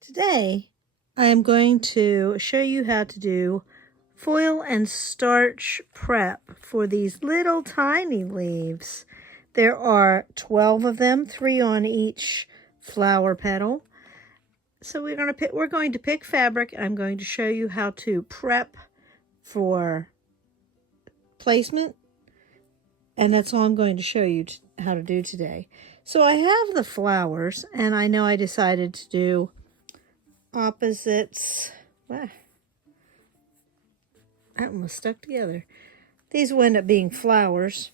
Today, I am going to show you how to do foil and starch prep for these little tiny leaves. There are 12 of them, 3 on each flower petal. So we're going to pick fabric. I'm going to show you how to prep for placement, and that's all I'm going to show you how to do today. So I have the flowers, and I know I decided to do opposites. That one was stuck together. These will end up being flowers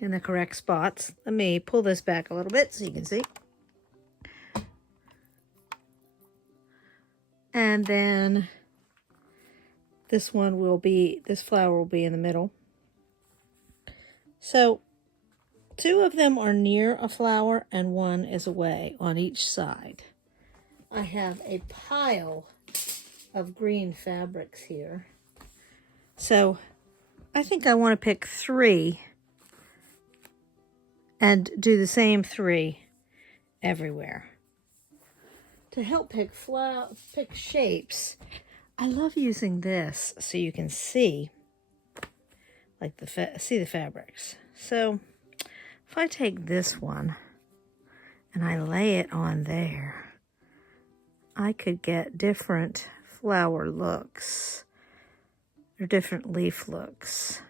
in the correct spots. Let me pull this back a little bit so you can see. And then this flower will be in the middle. So 2 of them are near a flower and 1 is away on each side. I have a pile of green fabrics here. So I think I want to pick 3 and do the same 3 everywhere. To help pick shapes, I love using this so you can see the fabrics. So if I take this one and I lay it on there, I could get different flower looks or different leaf looks.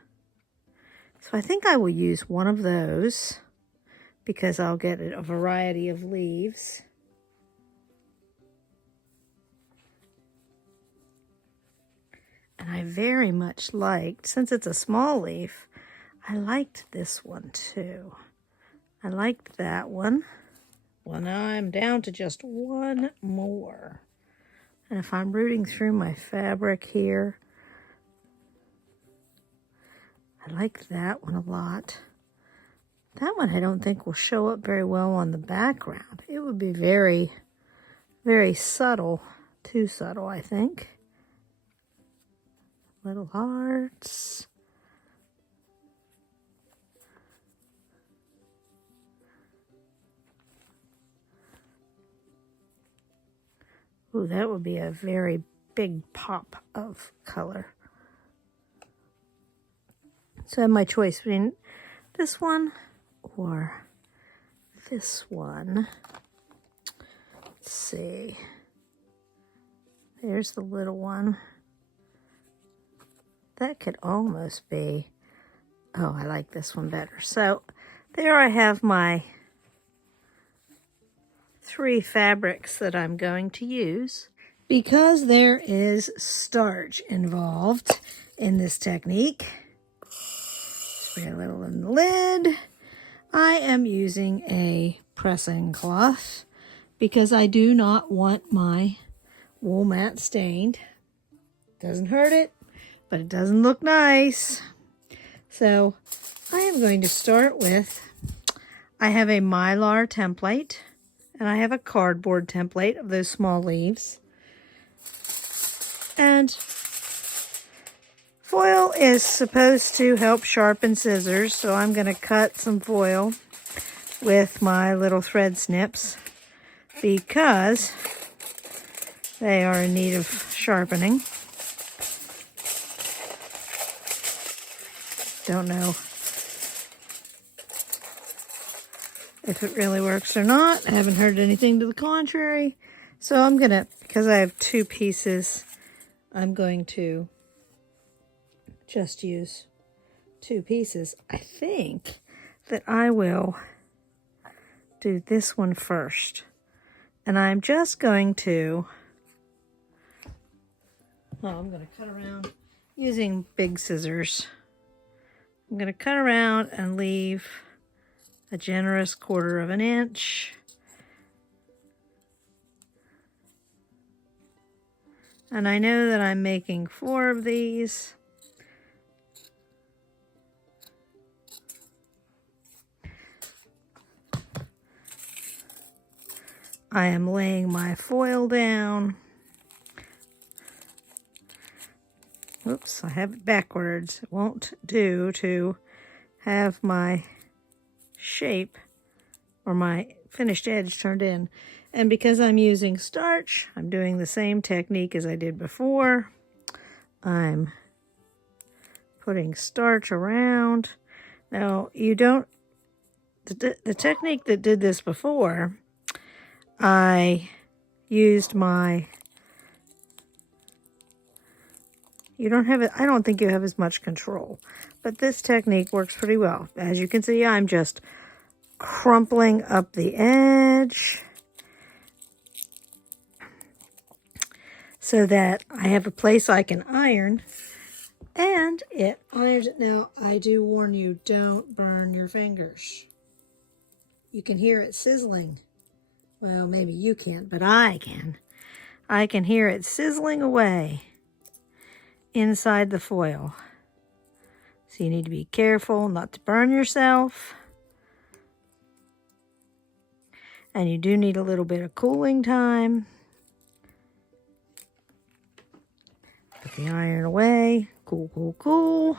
So I think I will use one of those because I'll get a variety of leaves. And I very much liked, since it's a small leaf, I liked this one too. I liked that one. Well, now I'm down to just 1 more. And if I'm rooting through my fabric here, I like that one a lot. That one I don't think will show up very well on the background. It would be very, very subtle. Too subtle, I think. Little hearts. Ooh, that would be a very big pop of color. So I have my choice between this one or this one. Let's see. There's the little one. That could almost be, oh, I like this one better. So there I have my 3 fabrics that I'm going to use. Because there is starch involved in this technique, spray a little in the lid. I am using a pressing cloth because I do not want my wool mat stained. Doesn't hurt it, but it doesn't look nice. So I am going to start with, I have a mylar template and I have a cardboard template of those small leaves. And foil is supposed to help sharpen scissors, so I'm going to cut some foil with my little thread snips because they are in need of sharpening. Don't know if it really works or not. I haven't heard anything to the contrary. So I'm going to, because I have 2 pieces, I'm going to just use 2 pieces. I think that I will do this one first. And I'm just going to, I'm going to cut around using big scissors. I'm going to cut around and leave a generous 1/4 of an inch. And I know that I'm making 4 of these. I am laying my foil down. Oops, I have it backwards. It won't do to have my shape or my finished edge turned in. And because I'm using starch, I'm doing the same technique as I did before. I'm putting starch around. Now, you don't, the technique that did this before, I used my, you don't have it, I don't think you have as much control. But this technique works pretty well. As you can see, I'm just crumpling up the edge so that I have a place I can iron, and it irons it. Now, I do warn you, don't burn your fingers. You can hear it sizzling. Well, maybe you can't, but I can. I can hear it sizzling away inside the foil. So you need to be careful not to burn yourself. And you do need a little bit of cooling time. Put the iron away. Cool, cool, cool.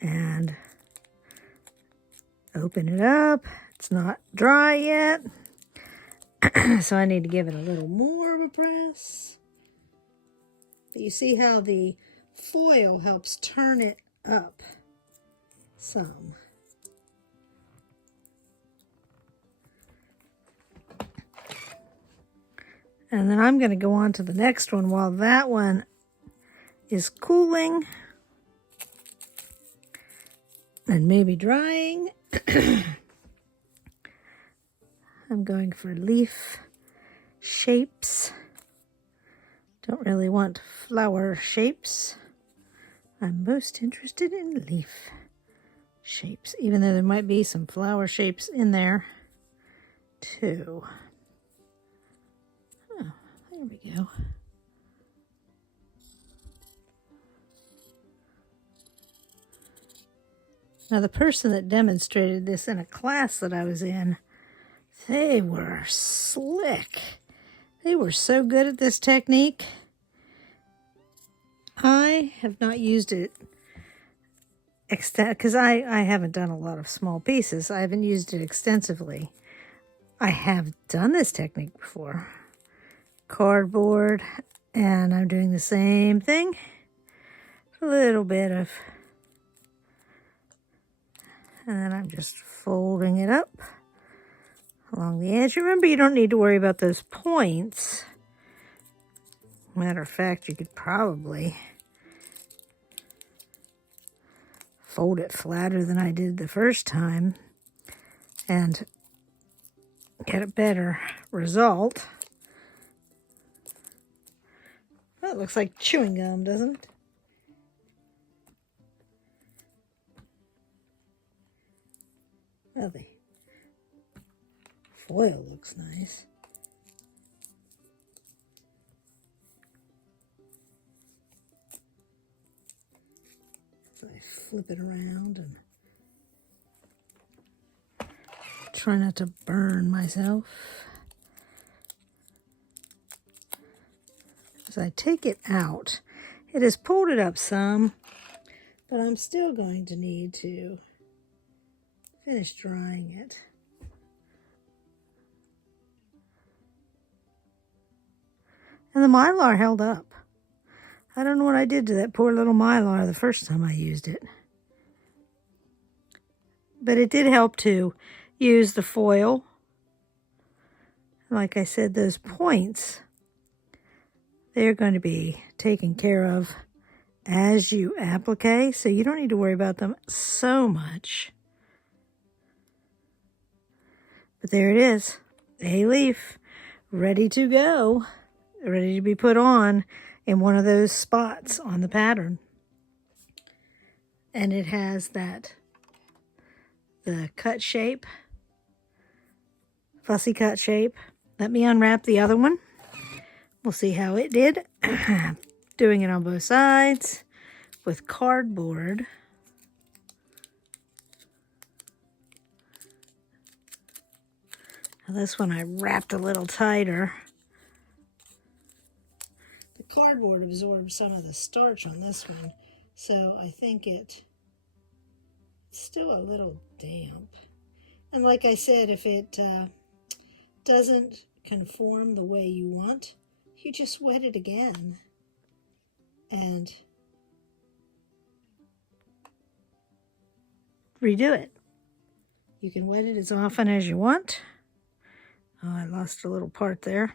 And open it up. It's not dry yet. So I need to give it a little more of a press. But you see how the foil helps turn it up some. And then I'm going to go on to the next one while that one is cooling and maybe drying. I'm going for leaf shapes. Don't really want flower shapes. I'm most interested in leaf shapes, even though there might be some flower shapes in there too. Oh, there we go. Now, the person that demonstrated this in a class that I was in, they were slick. They were so good at this technique. I have not used it because I haven't done a lot of small pieces. I haven't used it extensively. I have done this technique before. Cardboard, and I'm doing the same thing. A little bit of, and then I'm just folding it up along the edge. Remember, you don't need to worry about those points. Matter of fact, you could probably fold it flatter than I did the first time and get a better result. That looks like chewing gum, doesn't it? Well, the foil looks nice. So I flip it around and try not to burn myself. As I take it out, it has pulled it up some, but I'm still going to need to finish drying it. And the Mylar held up. I don't know what I did to that poor little Mylar the first time I used it. But it did help to use the foil. Like I said, those points, they're going to be taken care of as you applique, so you don't need to worry about them so much. But there it is, a leaf, ready to go, ready to be put on in one of those spots on the pattern. And it has that, the cut shape, fussy cut shape. Let me unwrap the other one. We'll see how it did. Doing it on both sides with cardboard. Now this one I wrapped a little tighter. The cardboard absorbed some of the starch on this one, so I think it's still a little damp. And like I said, if it doesn't conform the way you want, you just wet it again and redo it. You can wet it as often as you want. Oh, I lost a little part there.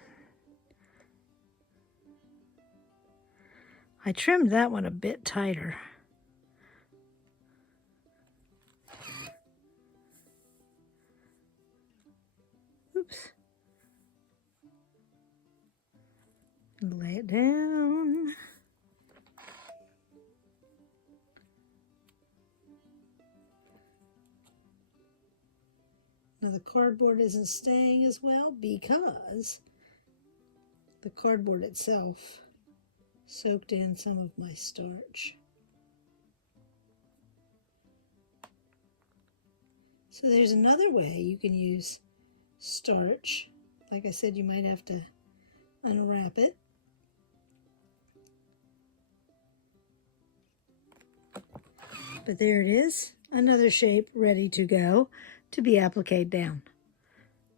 I trimmed that one a bit tighter. Oops. Lay it down. Now the cardboard isn't staying as well because the cardboard itself soaked in some of my starch. So there's another way you can use starch. Like I said, you might have to unwrap it. But there it is, another shape ready to go to be appliqued down.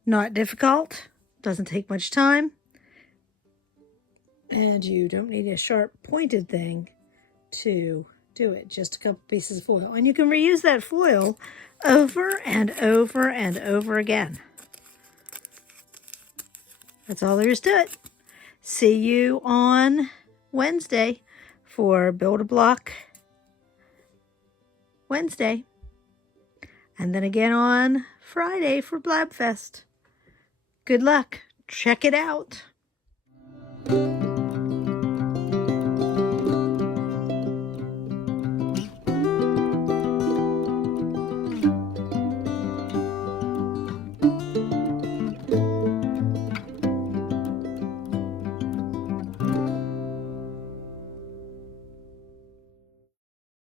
Not difficult, doesn't take much time, and you don't need a sharp pointed thing to do it, just a couple pieces of foil. And you can reuse that foil over and over and over again. That's all there is to it. See you on Wednesday for Build-A-Block Wednesday. And then again on Friday for Blabfest. Good luck. Check it out.